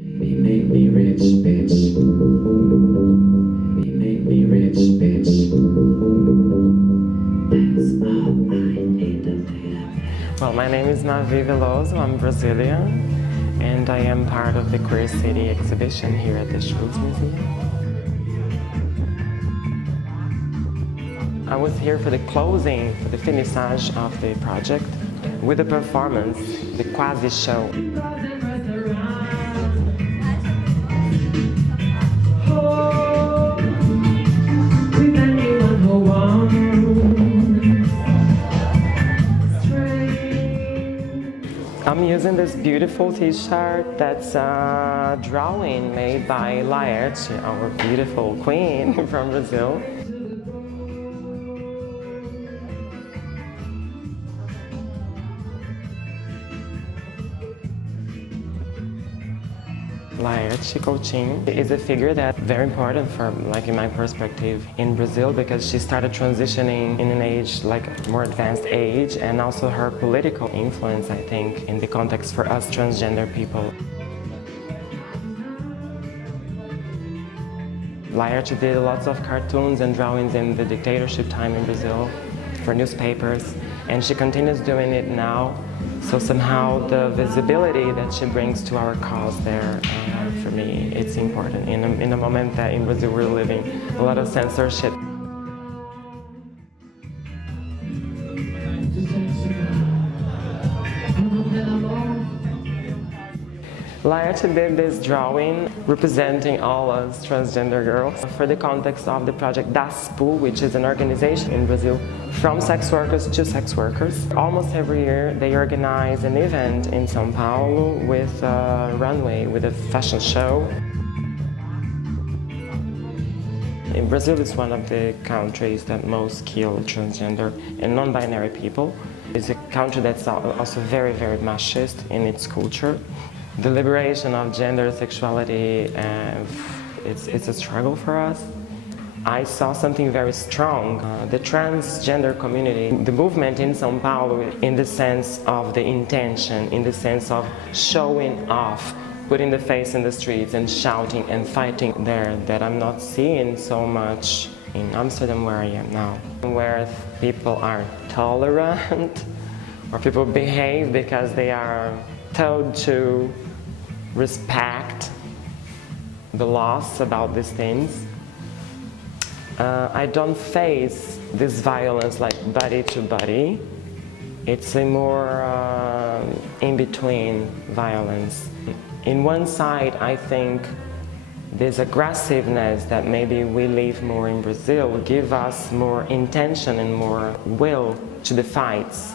Make me rich, bitch. Make me rich, bitch. That's all I need to do. Well, my name is Mavi Veloso, I'm Brazilian, and I am part of the Queer City exhibition here at the Schwules Museum. I was here for the closing, for the finissage of the project, with a performance, the Quase Show. I'm using this beautiful t-shirt that's a drawing made by Laerte, our beautiful queen from Brazil. Laerte Coutinho is a figure that's very important for, in my perspective, in Brazil, because she started transitioning in an age, a more advanced age, and also her political influence, I think, in the context for us transgender people. Laerte did lots of cartoons and drawings in the dictatorship time in Brazil for newspapers, and she continues doing it now. So somehow the visibility that she brings to our cause there, for me, it's important in a moment that in Brazil we're living a lot of censorship. Laerte did this drawing representing all us transgender girls for the context of the project DASPO, which is an organization in Brazil from sex workers to sex workers. Almost every year they organize an event in São Paulo with a runway, with a fashion show. In Brazil is one of the countries that most kill transgender and non-binary people. It's a country that's also very, very machist in its culture. The liberation of gender, sexuality, it's a struggle for us. I saw something very strong. The transgender community, the movement in São Paulo, in the sense of the intention, in the sense of showing off, putting the face in the streets and shouting and fighting there, that I'm not seeing so much in Amsterdam where I am now, where people are tolerant, or people behave because they are told to respect the laws about these things. I don't face this violence like body to body. It's a more in-between violence. In one side, I think this aggressiveness that maybe we live more in Brazil give us more intention and more will to the fights.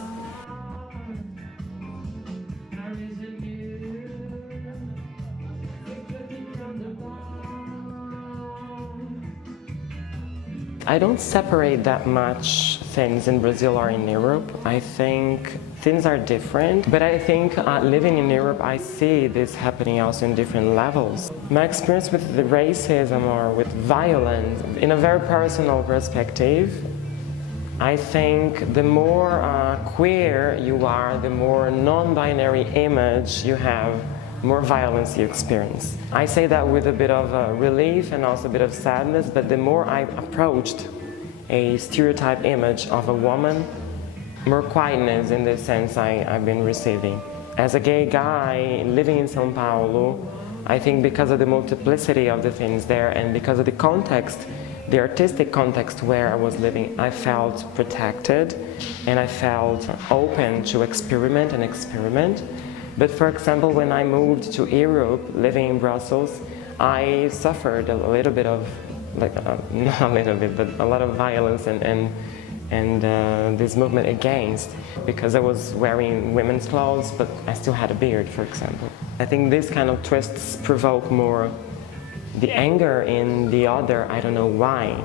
I don't separate that much things in Brazil or in Europe. I think things are different, but I think living in Europe, I see this happening also in different levels. My experience with the racism or with violence, in a very personal perspective, I think the more queer you are, the more non-binary image you have, more violence you experience. I say that with a bit of relief and also a bit of sadness, but the more I approached a stereotype image of a woman, more quietness in the sense I've been receiving. As a gay guy living in São Paulo, I think because of the multiplicity of the things there and because of the context, the artistic context where I was living, I felt protected and I felt open to experiment. But for example, when I moved to Europe, living in Brussels, I suffered a little bit of, not a little bit, but a lot of violence and this movement against, because I was wearing women's clothes, but I still had a beard, for example. I think these kind of twists provoke more the anger in the other, I don't know why.